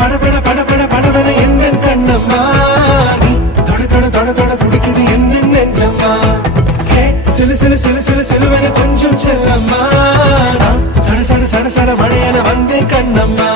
படபட படபட படபட எந்த கண்ணம்மா நீ தொட தொட தொட தொட துடிக்குது எந்த நெஞ்சம்மா ஹே சிலு சிலு சிலு சிலு சிலுவென கொஞ்சம் செல்லம்மா சட சட சட சட மழையென வந்தேன் கண்ணம்மா